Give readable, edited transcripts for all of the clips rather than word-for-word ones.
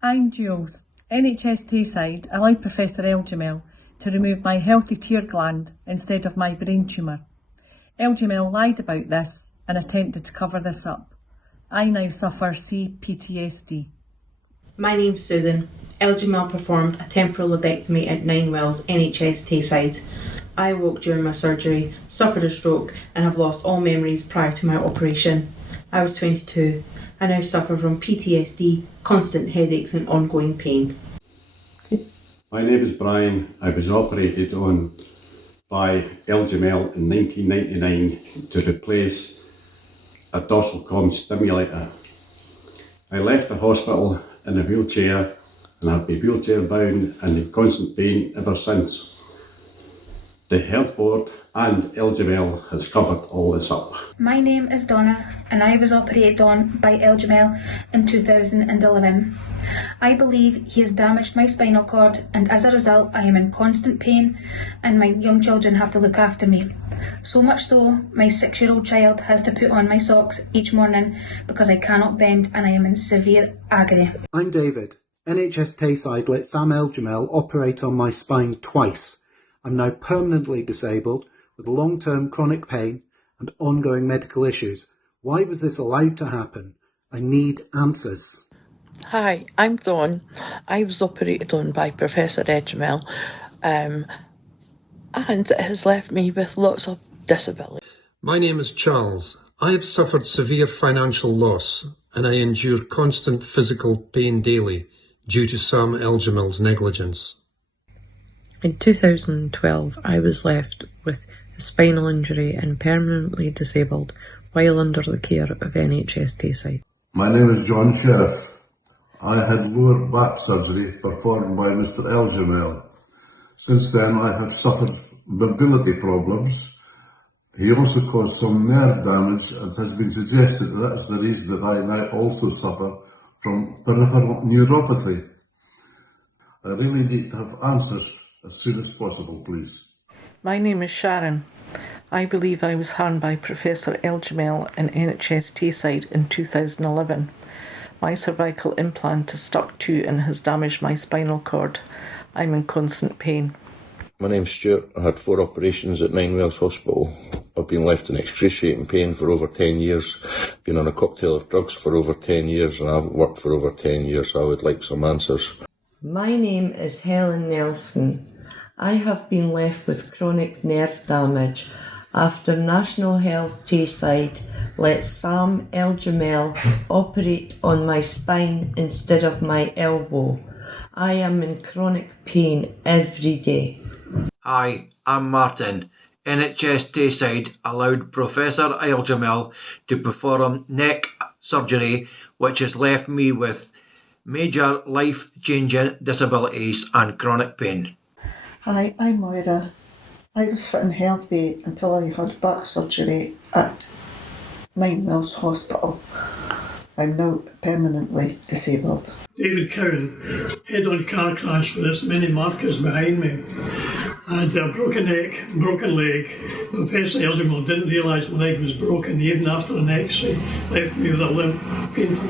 I'm Jules. NHS Tayside allowed Professor Eljamel to remove my healthy tear gland instead of my brain tumour. Eljamel lied about this and attempted to cover this up. I now suffer CPTSD. My name's Susan. Eljamel performed a temporal lobectomy at 9 Wells, NHS Tayside. I awoke during my surgery, suffered a stroke and have lost all memories prior to my operation. I was 22. I now suffer from PTSD, constant headaches and ongoing pain. My name is Brian. I was operated on by Eljamel in 1999 to replace a dorsal column stimulator. I left the hospital in a wheelchair and have been wheelchair bound and in constant pain ever since. The Health Board and Eljamel has covered all this up. My name is Donna and I was operated on by Eljamel in 2011. I believe he has damaged my spinal cord and as a result I am in constant pain and my young children have to look after me. So much so, my 6-year-old child has to put on my socks each morning because I cannot bend and I am in severe agony. I'm David. NHS Tayside let Sam Eljamel operate on my spine twice. I'm now permanently disabled with long-term chronic pain and ongoing medical issues. Why was this allowed to happen? I need answers. Hi, I'm Dawn. I was operated on by Professor Eljamel and it has left me with lots of disability. My name is Charles. I have suffered severe financial loss and I endure constant physical pain daily due to Sam Eljamel's negligence. In 2012, I was left with a spinal injury and permanently disabled while under the care of NHS Tayside. My name is John Sheriff. I had lower back surgery performed by Mr. Eljamel. Since then, I have suffered mobility problems. He also caused some nerve damage and has been suggested that that's the reason that I now also suffer from peripheral neuropathy. I really need to have answers as soon as possible, please. My name is Sharon. I believe I was harmed by Professor Eljamel in NHS Tayside in 2011. My cervical implant is stuck to and has damaged my spinal cord. I'm in constant pain. My name's Stuart. I had 4 operations at 9 Wells Hospital. I've been left in excruciating pain for over 10 years, been on a cocktail of drugs for over 10 years, and I haven't worked for over 10 years, so I would like some answers. My name is Helen Nelson. I have been left with chronic nerve damage after National Health Tayside let Sam Eljamel operate on my spine instead of my elbow. I am in chronic pain every day. Hi, I'm Martin. NHS Tayside allowed Professor Eljamel to perform neck surgery, which has left me with major life-changing disabilities and chronic pain. Hi, I'm Moira. I was fit and healthy until I had back surgery at 9 Mills Hospital. I'm now permanently disabled. David Cowan, head-on car crash with this many markers behind me. I had a broken neck, broken leg. Professor Eljamel didn't realise my leg was broken even after an x-ray, left me with a limp, painful.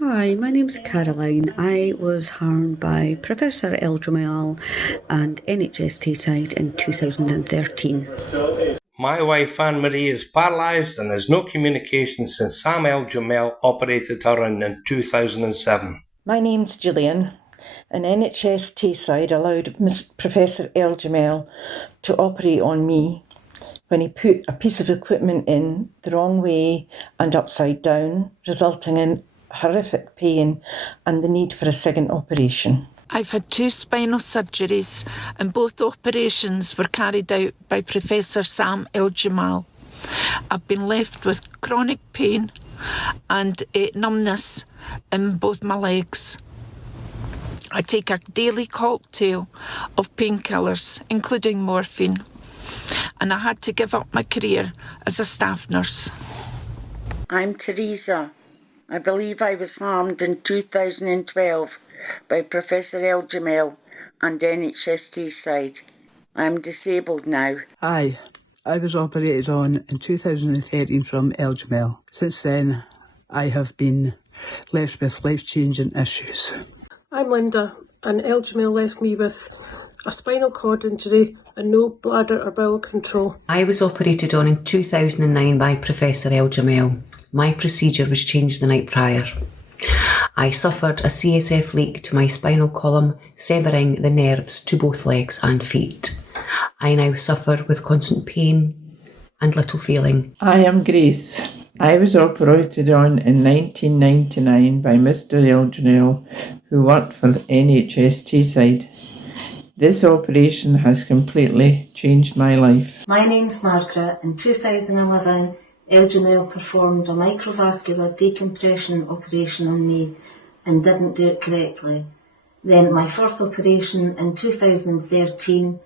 Hi, my name's Caroline. I was harmed by Professor Eljamel and NHS Tayside in 2013. My wife Anne-Marie is paralysed and has no communication since Sam Eljamel operated her in 2007. My name's Gillian, and NHS Tayside allowed Professor Eljamel to operate on me when he put a piece of equipment in the wrong way and upside down, resulting in horrific pain and the need for a second operation. I've had 2 spinal surgeries and both operations were carried out by Professor Sam Eljamel. I've been left with chronic pain and numbness in both my legs. I take a daily cocktail of painkillers, including morphine, and I had to give up my career as a staff nurse. I'm Teresa. I believe I was harmed in 2012 by Professor Eljamel and NHS Tayside. I'm disabled now. Hi, I was operated on in 2013 from Eljamel. Since then, I have been left with life-changing issues. I'm Linda, and Eljamel left me with a spinal cord injury and no bladder or bowel control. I was operated on in 2009 by Professor Eljamel. My procedure was changed the night prior. I suffered a CSF leak to my spinal column, severing the nerves to both legs and feet. I now suffer with constant pain and little feeling. I am Grace. I was operated on in 1999 by Mr. Eljamel, who worked for the NHS Tayside. This operation has completely changed my life. My name's Margaret. In 2011, Eljamel performed a microvascular decompression operation on me and didn't do it correctly. Then my fourth operation in 2013,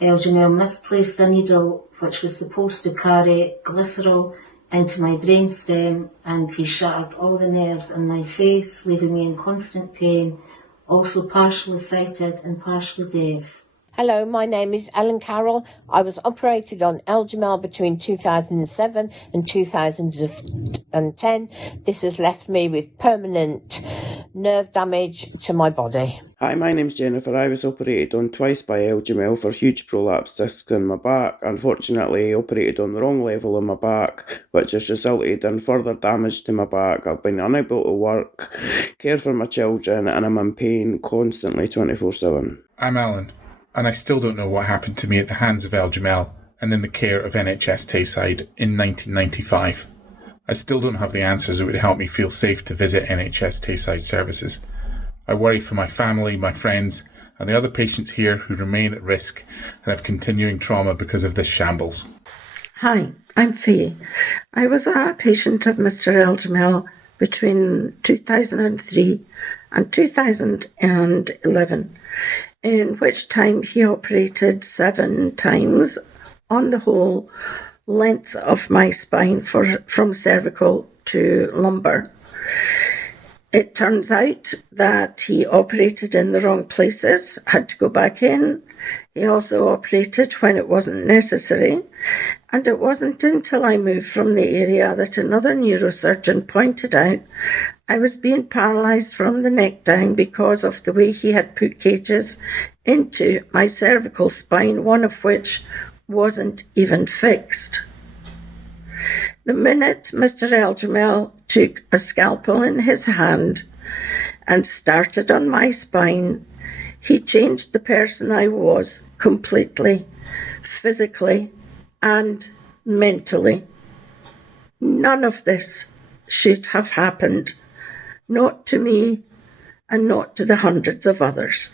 Eljamel misplaced a needle which was supposed to carry glycerol into my brainstem, and he shattered all the nerves in my face, leaving me in constant pain, also partially sighted and partially deaf. Hello, my name is Ellen Carroll. I was operated on Eljamel between 2007 and 2010. This has left me with permanent nerve damage to my body. Hi, my name's Jennifer. I was operated on twice by Eljamel for huge prolapse disc in my back. Unfortunately, operated on the wrong level of my back, which has resulted in further damage to my back. I've been unable to work, care for my children, and I'm in pain constantly 24/7. I'm Alan, and I still don't know what happened to me at the hands of Eljamel and in the care of NHS Tayside in 1995. I still don't have the answers that would help me feel safe to visit NHS Tayside services. I worry for my family, my friends, and the other patients here who remain at risk and have continuing trauma because of this shambles. Hi, I'm Faye. I was a patient of Mr. Eljamel between 2003 and 2011, in which time he operated 7 times on the whole length of my spine from cervical to lumbar. It turns out that he operated in the wrong places, had to go back in. He also operated when it wasn't necessary. And it wasn't until I moved from the area that another neurosurgeon pointed out I was being paralysed from the neck down because of the way he had put cages into my cervical spine, one of which wasn't even fixed. The minute Mr. Eljamel took a scalpel in his hand and started on my spine, he changed the person I was completely, physically and mentally. None of this should have happened, not to me and not to the hundreds of others.